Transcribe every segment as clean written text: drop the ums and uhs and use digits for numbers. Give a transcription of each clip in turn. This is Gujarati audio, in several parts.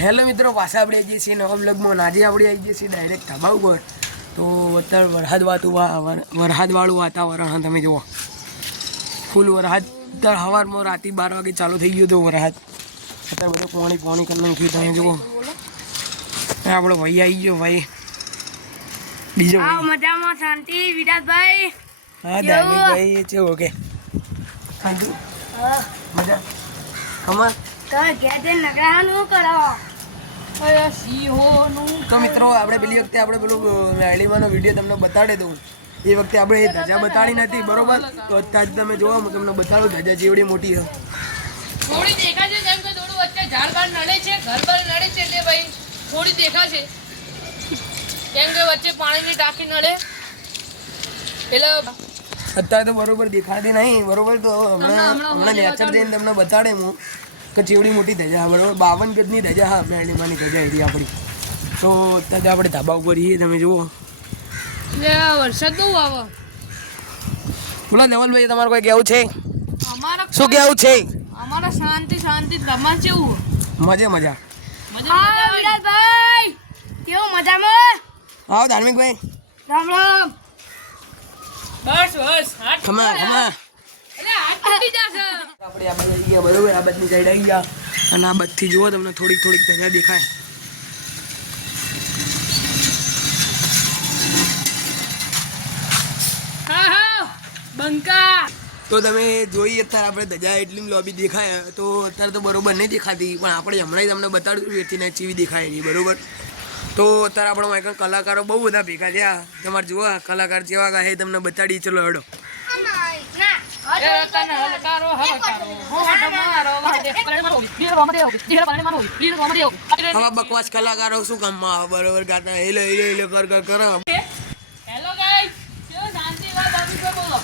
હેલો મિત્રો, પાછા આપણે આવી જઈએ છીએ નવા બ્લોગમાં. આજે આપણે આવી જઈએ છીએ ડાયરેક્ટ ધાબા ઉપર. તો અત્યારે વરસાદવાળું વાતાવરણ તમે જુઓ, ફૂલ વરસાદ. અત્યારે સવારમાં રાતે 12 વાગે ચાલુ થઈ ગયો હતો વરસાદ. અત્યારે બધો પાણી કરી નાખ્યું. તમે જુઓ, આપણો ભાઈ આવી ગયો. ભાઈ બીજો મજામાં શાંતિ વિરાટભાઈ. હા ધાર્મિકભાઈ છે. ઓકે શાંતિ મજા ખમર. તો મિત્રો, આપણે પેલી વખતે આપણે પેલું રાયલીમાંનો વિડીયો તમને બતાડે દઉં. એ વખતે આપણે ધજા બતાડી નથી, બરોબર? તો અત્યારે તમે જોવો, હું તમને બતાડું ધજા જેવડી મોટી છે. થોડી દેખાય છે, જેમ કે થોડું વચ્ચે ઝાડ બાર નડે છે, ઘર બાર નડે છે, એટલે ભાઈ થોડી દેખાય છે, કેમ કે વચ્ચે પાણીની ટાંકી નડે એટલે અત્યારે તો બરોબર દેખાતી નહીં, બરોબર? તો હમણાં નેચર જઈને તમને બતાડે હું કે ચેવડી મોટી ધજા, બરોબર? 52 ગજની ધજા. હા, મેળીમાંની ધજા એરી આપણી. તો અત્યારે આપણે ધાબા ઉપર છીએ, તમે જુઓ. વરસાદ બહુ આવે. બોલો નવલભાઈ, તમારું કોઈ કહેવું છે? અમારા શું કહેવું છે? અમારા શાંતિ તમારે કેવું? મજા વિરાટભાઈ કેવું મજામાં? આવો ધાર્મિકભાઈ. રામ રામ. બસ ખમા એટલે હાથ તૂટી જશે. આપણે આ બાજુ આવી ગયા, બરોબર? આ બાજુની સાઈડ આવી ગયા, અને આ બાજુથી જુઓ, તમને થોડીક ધજા દેખાય. હા બંકા. તો તમે જોઈ, અત્યારે આપણે ધજા એટલી લોબી દેખાય. તો અત્યારે તો બરોબર નહીં દેખાતી, પણ આપણે હમણાં તમને બતાડ્યું એથી ચીવી દેખાય નહીં, બરોબર? તો અત્યારે આપણા માઇકલ કલાકારો બહુ બધા ભેગા થયા. તમારે જુઓ કલાકાર જેવા ગાય તમને બતાડીએ. ચલો હેડો. હવે બકવાસ કલાકારો શું કામમાં આવે, બરોબર? ગાતા હેલો કર કરો. હેલો ગાઈસ, કેવું શાંતિ વાત આપી બોલો.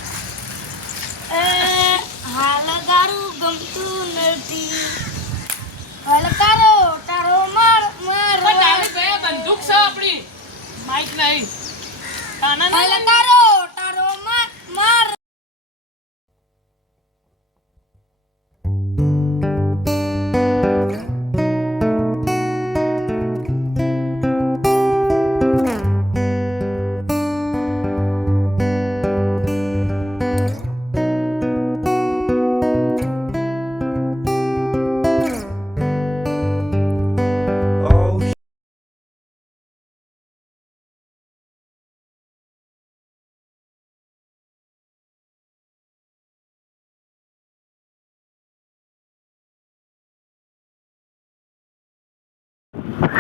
હાલગારું ગમતું નથી. હલકારો તારો માર માર. પણ તારી ભાઈ બંદૂક છે આપણી, માઈક નહીં. હલકારો તારો માર માર.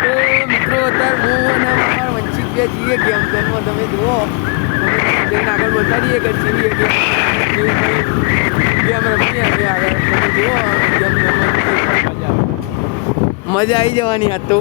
તો મિત્રો, અત્યારે હું અને મારા વંશિતભાઈ જઈએ ગેમ ઝોનમાં. તમે જુઓ, જઈને આગળ બતાડીએ કે જેવી ગેમ રમીએ હવે આગળ. તમે જુઓ ગેમ ઝોનમાં મજા આવી જવાની. આ તો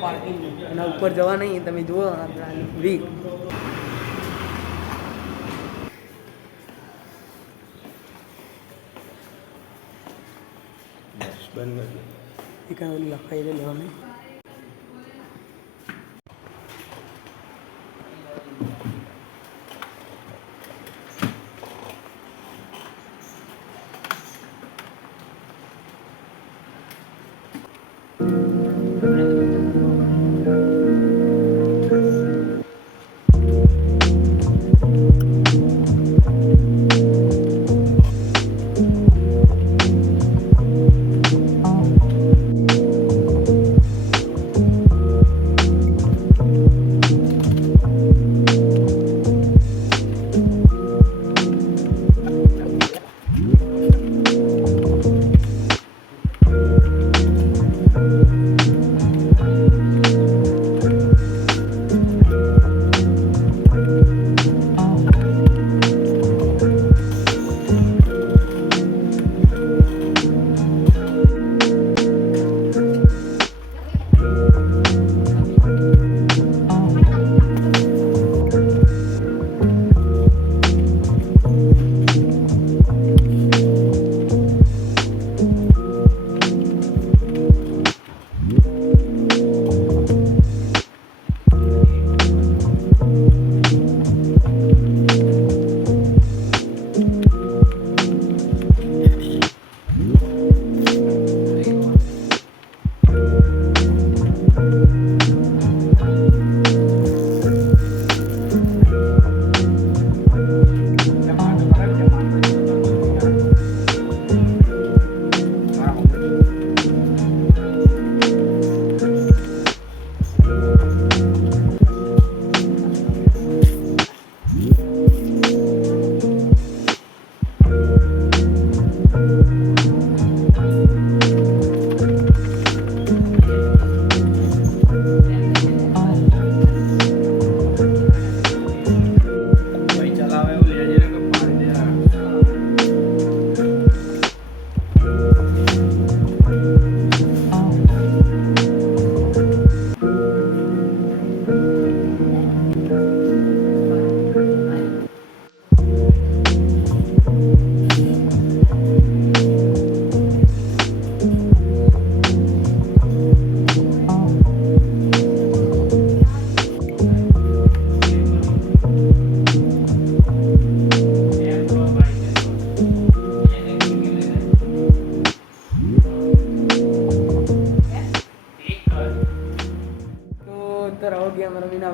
પાર્કિંગ એના ઉપર જવા નહીં. તમે જુઓ વીક લખાઈને લેવાનું.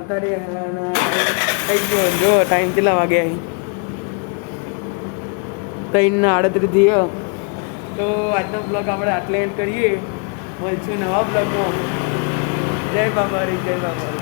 આવતા રહ્યા અને થઈ ગયો જો ટાઈમ કેટલા વાગે અહીં 3:38 થયો. તો આજનો બ્લોગ આપણે આટલે એન્ડ કરીએ. મળશું નવા બ્લોગમાં. જય બાબા રે જય બાબા.